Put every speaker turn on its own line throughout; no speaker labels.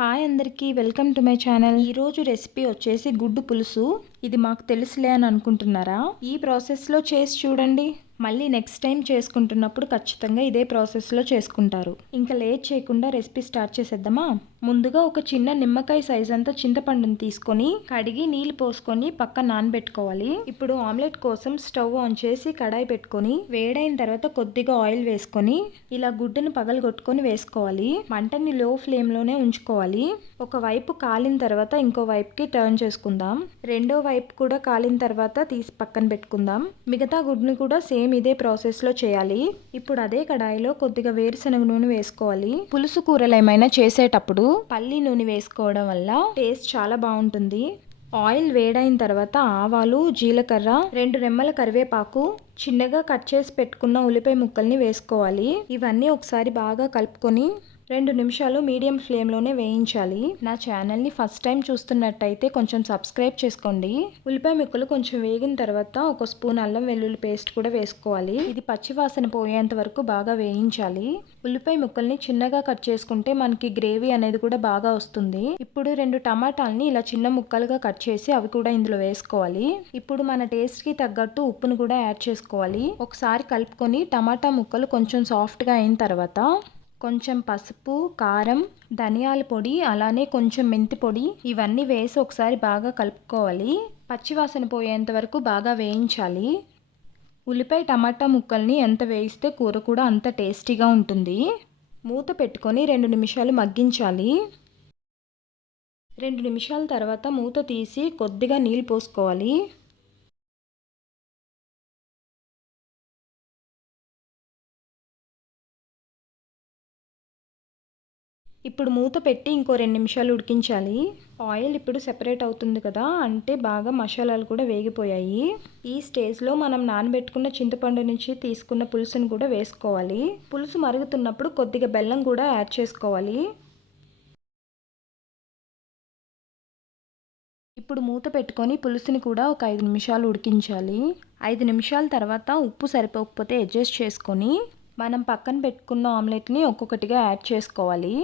Hi అందరికీ welcome to my channel. ఈరోజు recipe వచ్చేసి గుడ్డు పులుసు. ఇది మాకు తెలుసులే అని అనుకుంటున్నారా? ఈ ప్రాసెస్లో చేసి చూడండి. మళ్ళీ నెక్స్ట్ టైం చేసుకుంటున్నప్పుడు ఖచ్చితంగా ఇదే ప్రాసెస్లో చేసుకుంటారు. ఇంకా లేట్ చేయకుండా రెసిపీ స్టార్ట్ చేసేద్దామా? ముందుగా ఒక చిన్న నిమ్మకాయ సైజ్ అంతా చింతపండుని తీసుకొని కడిగి నీళ్ళు పోసుకొని పక్క నానబెట్టుకోవాలి. ఇప్పుడు ఆమ్లెట్ కోసం స్టవ్ ఆన్ చేసి కడాయి పెట్టుకొని వేడైన తర్వాత కొద్దిగా ఆయిల్ వేసుకొని ఇలా గుడ్డను పగలగొట్టుకొని వేసుకోవాలి. మంటని లో ఫ్లేమ్లోనే ఉంచుకోవాలి. ఒక వైపు కాలిన తర్వాత ఇంకో వైపుకి టర్న్ చేసుకుందాం. రెండో వైపు కూడా కాలిన తర్వాత తీసి పక్కన పెట్టుకుందాం. మిగతా గుడ్ని కూడా సేమ్ సేమ్ ఇదే ప్రాసెస్లో చేయాలి. ఇప్పుడు అదే కడాయిలో కొద్దిగా వేరుశనగ నూనె వేసుకోవాలి. పులుసు కూరలు ఏమైనా చేసేటప్పుడు పల్లి నూనె వేసుకోవడం వల్ల టేస్ట్ చాలా బాగుంటుంది. ఆయిల్ వేడైన తర్వాత ఆవాలు జీలకర్ర రెండు రెమ్మల కరివేపాకు చిన్నగా కట్ చేసి పెట్టుకున్న ఉల్లిపాయ ముక్కల్ని వేసుకోవాలి. ఇవన్నీ ఒకసారి బాగా కలుపుకొని రెండు నిమిషాలు మీడియం ఫ్లేమ్లోనే వేయించాలి. నా ఛానల్ని ఫస్ట్ టైం చూస్తున్నట్టయితే కొంచెం సబ్స్క్రైబ్ చేసుకోండి. ఉల్లిపాయ ముక్కలు కొంచెం వేగిన తర్వాత ఒక స్పూన్ అల్లం వెల్లుల్లి పేస్ట్ కూడా వేసుకోవాలి. ఇది పచ్చివాసన పోయేంత వరకు బాగా వేయించాలి. ఉల్లిపాయ ముక్కల్ని చిన్నగా కట్ చేసుకుంటే మనకి గ్రేవీ అనేది కూడా బాగా వస్తుంది. ఇప్పుడు రెండు టమాటాలని ఇలా చిన్న ముక్కలుగా కట్ చేసి అవి కూడా ఇందులో వేసుకోవాలి. ఇప్పుడు మన టేస్ట్కి తగ్గట్టు ఉప్పును కూడా యాడ్ చేసుకోవాలి. ఒకసారి కలుపుకొని టమాటా ముక్కలు కొంచెం సాఫ్ట్గా అయిన తర్వాత కొంచెం పసుపు కారం ధనియాల పొడి అలానే కొంచెం మెంతి పొడి ఇవన్నీ వేసి ఒకసారి బాగా కలుపుకోవాలి. పచ్చివాసన పోయేంత వరకు బాగా వేయించాలి. ఉల్లిపాయ టమాటా ముక్కల్ని ఎంత వేయిస్తే కూర కూడా అంత టేస్టీగా ఉంటుంది. మూత పెట్టుకొని రెండు నిమిషాలు మగ్గించాలి. రెండు నిమిషాల తర్వాత మూత తీసి కొద్దిగా నీళ్ళు పోసుకోవాలి. ఇప్పుడు మూత పెట్టి ఇంకో రెండు నిమిషాలు ఉడికించాలి. ఆయిల్ ఇప్పుడు సెపరేట్ అవుతుంది కదా అంటే బాగా మసాలాలు కూడా వేగిపోయాయి. ఈ స్టేజ్లో మనం నానబెట్టుకున్న చింతపండు నుంచి తీసుకున్న పులుసును కూడా వేసుకోవాలి. పులుసు మరుగుతున్నప్పుడు కొద్దిగా బెల్లం కూడా యాడ్ చేసుకోవాలి. ఇప్పుడు మూత పెట్టుకొని పులుసుని కూడా ఒక ఐదు నిమిషాలు ఉడికించాలి. ఐదు నిమిషాల తర్వాత ఉప్పు సరిపోకపోతే అడ్జస్ట్ చేసుకొని మనం పక్కన పెట్టుకున్న ఆమ్లెట్ని ఒక్కొక్కటిగా యాడ్ చేసుకోవాలి.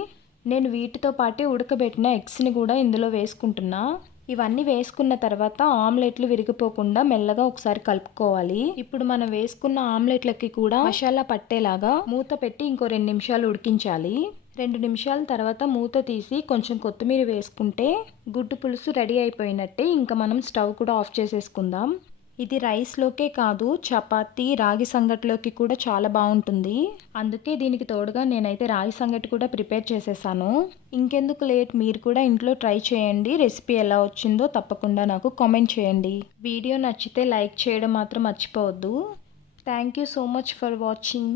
నేను వీటితో పాటు ఉడకబెట్టిన ఎగ్స్ని కూడా ఇందులో వేసుకుంటున్నా. ఇవన్నీ వేసుకున్న తర్వాత ఆమ్లెట్లు విరిగిపోకుండా మెల్లగా ఒకసారి కలుపుకోవాలి. ఇప్పుడు మనం వేసుకున్న ఆమ్లెట్లకి కూడా మసాలా పట్టేలాగా మూత పెట్టి ఇంకో రెండు నిమిషాలు ఉడికించాలి. రెండు నిమిషాల తర్వాత మూత తీసి కొంచెం కొత్తిమీర వేసుకుంటే గుడ్డు పులుసు రెడీ అయిపోయినట్టే. ఇంకా మనం స్టవ్ కూడా ఆఫ్ చేసేసుకుందాం. ఇది రైస్లోకే కాదు చపాతి రాగి సంగటిలోకి కూడా చాలా బాగుంటుంది. అందుకే దీనికి తోడుగా నేనైతే రాగి సంగటి కూడా ప్రిపేర్ చేసేసాను. ఇంకెందుకు లేట్? మీరు కూడా ఇంట్లో ట్రై చేయండి. రెసిపీ ఎలా వచ్చిందో తప్పకుండా నాకు కామెంట్ చేయండి. వీడియో నచ్చితే లైక్ చేయడం మాత్రం మర్చిపోవద్దు. Thank you so much for watching.